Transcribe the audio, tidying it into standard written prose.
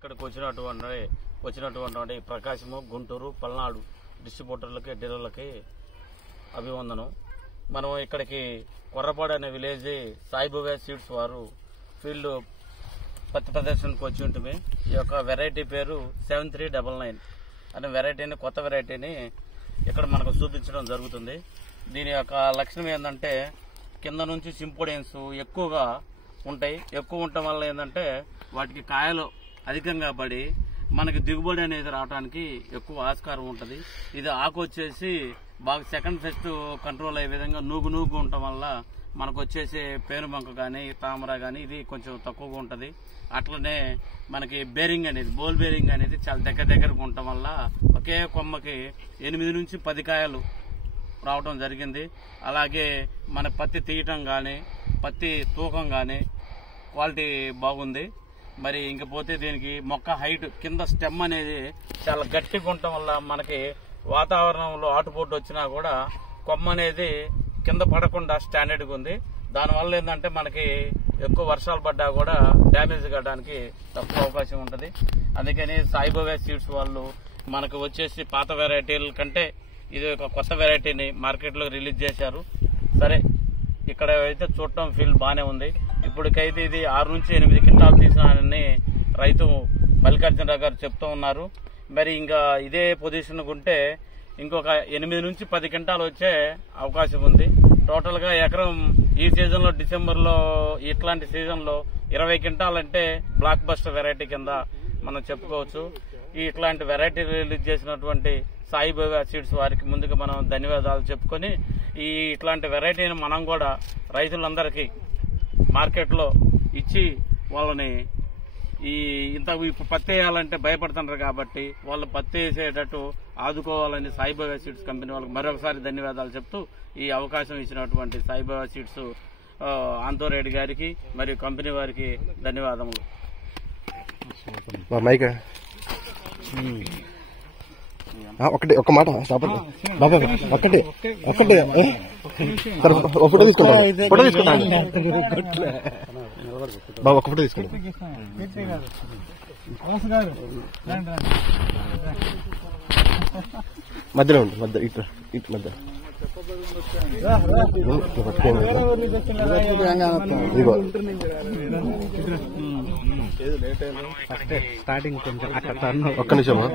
ఇక్కడికి వచ్చినటువంటి ప్రకాశము, గుంటూరు, పల్నాడు డిస్ట్రిబ్యూటర్లకి, డీలర్లకి అభివందనం. మనం ఇక్కడికి కొర్రపాడు అనే విలేజ్ సాయిబాబా సీడ్స్ వారు ఫీల్డ్ పత్తి ప్రదర్శనకు వచ్చి ఉంటుంది. ఈ యొక్క వెరైటీ పేరు 7399 అనే వెరైటీని, కొత్త వెరైటీని ఇక్కడ మనకు చూపించడం జరుగుతుంది. దీని యొక్క లక్షణం ఏంటంటే కింద నుంచి సింపోడియన్స్ ఎక్కువగా ఉంటాయి. ఎక్కువ ఉండటం వల్ల ఏంటంటే వాటికి కాయలు అధికంగా పడి మనకి దిగుబడి అనేది రావడానికి ఎక్కువ ఆస్కారం ఉంటుంది. ఇది ఆకు వచ్చేసి బాగా సెకండ్ ఫెస్ట్ కంట్రోల్ అయ్యే విధంగా నూగు ఉండటం వల్ల మనకు వచ్చేసి పేనుబంక కానీ, తామర కానీ ఇది కొంచెం తక్కువగా ఉంటుంది. అట్లనే మనకి బేరింగ్ అనేది, బోల్ బేరింగ్ అనేది చాలా దగ్గరగా ఉండటం వల్ల ఒకే కొమ్మకి 8 నుంచి 10 కాయలు రావడం జరిగింది. అలాగే మన పత్తి తీయటం కానీ, పత్తి తూకం కానీ క్వాలిటీ బాగుంది. మరి ఇంకపోతే దీనికి మొక్క హైట్ కింద స్టెమ్ అనేది చాలా గట్టిగా ఉండటం వల్ల మనకి వాతావరణంలో ఆటుపోటు వచ్చినా కూడా కొమ్మ అనేది కింద పడకుండా స్టాండర్డ్గా ఉంది. దానివల్ల ఏంటంటే మనకి ఎక్కువ వర్షాలు పడ్డా కూడా డ్యామేజ్ కావడానికి తక్కువ అవకాశం ఉంటుంది. అందుకని సాయిబాబా సీడ్స్ వాళ్ళు మనకు వచ్చేసి పాత వెరైటీల కంటే ఇది ఒక కొత్త వెరైటీని మార్కెట్లో రిలీజ్ చేశారు. సరే, ఇక్కడ అయితే చూడటం ఫీల్ బాగానే ఉంది. ఇప్పటికైతే ఇది 6 నుంచి 8 క్వింటాలు తీసినానని రైతు మల్లికార్జునరావు గారు చెప్తూ ఉన్నారు. మరి ఇంకా ఇదే పొజిషన్ ఉంటే ఇంకొక 8 నుంచి 10 క్వింటాలు వచ్చే అవకాశం ఉంది. టోటల్ గా ఎకరం ఈ సీజన్ లో, డిసెంబర్ లో, ఇట్లాంటి సీజన్ లో 20 క్వింటాలంటే బ్లాక్ బస్టర్ వెరైటీ కింద మనం చెప్పుకోవచ్చు. ఇట్లాంటి వెరైటీ రిలీజ్ చేసినటువంటి సాయిబాబా సీడ్స్ వారికి ముందుగా మనం ధన్యవాదాలు చెప్పుకొని, ఇట్లాంటి వెరైటీని మనం కూడా రైతులందరికీ మార్కెట్లో ఇచ్చి వాళ్ళని ఇప్పుడు పత్తి వేయాలంటే భయపడుతున్నారు కాబట్టి వాళ్ళు పత్తి వేసేటట్టు ఆదుకోవాలని సాయిబాబా సీడ్స్ కంపెనీ వాళ్ళకి మరొకసారి ధన్యవాదాలు చెప్తూ ఈ అవకాశం ఇచ్చినటువంటి సాయిబాబా సీడ్స్ ఆంతోరెడ్డి గారికి మరియు కంపెనీ వారికి ధన్యవాదములు. ఒక మాట చెప్పండి బాబా, ఒక్కటే ఫోటో తీసుకుంటాను బాబా, ఒక ఫోటో తీసుకోండి. మధ్యలో ఉంది, ఇట్లా మధ్య స్టార్టింగ్ ఒక్క నిమిషమా.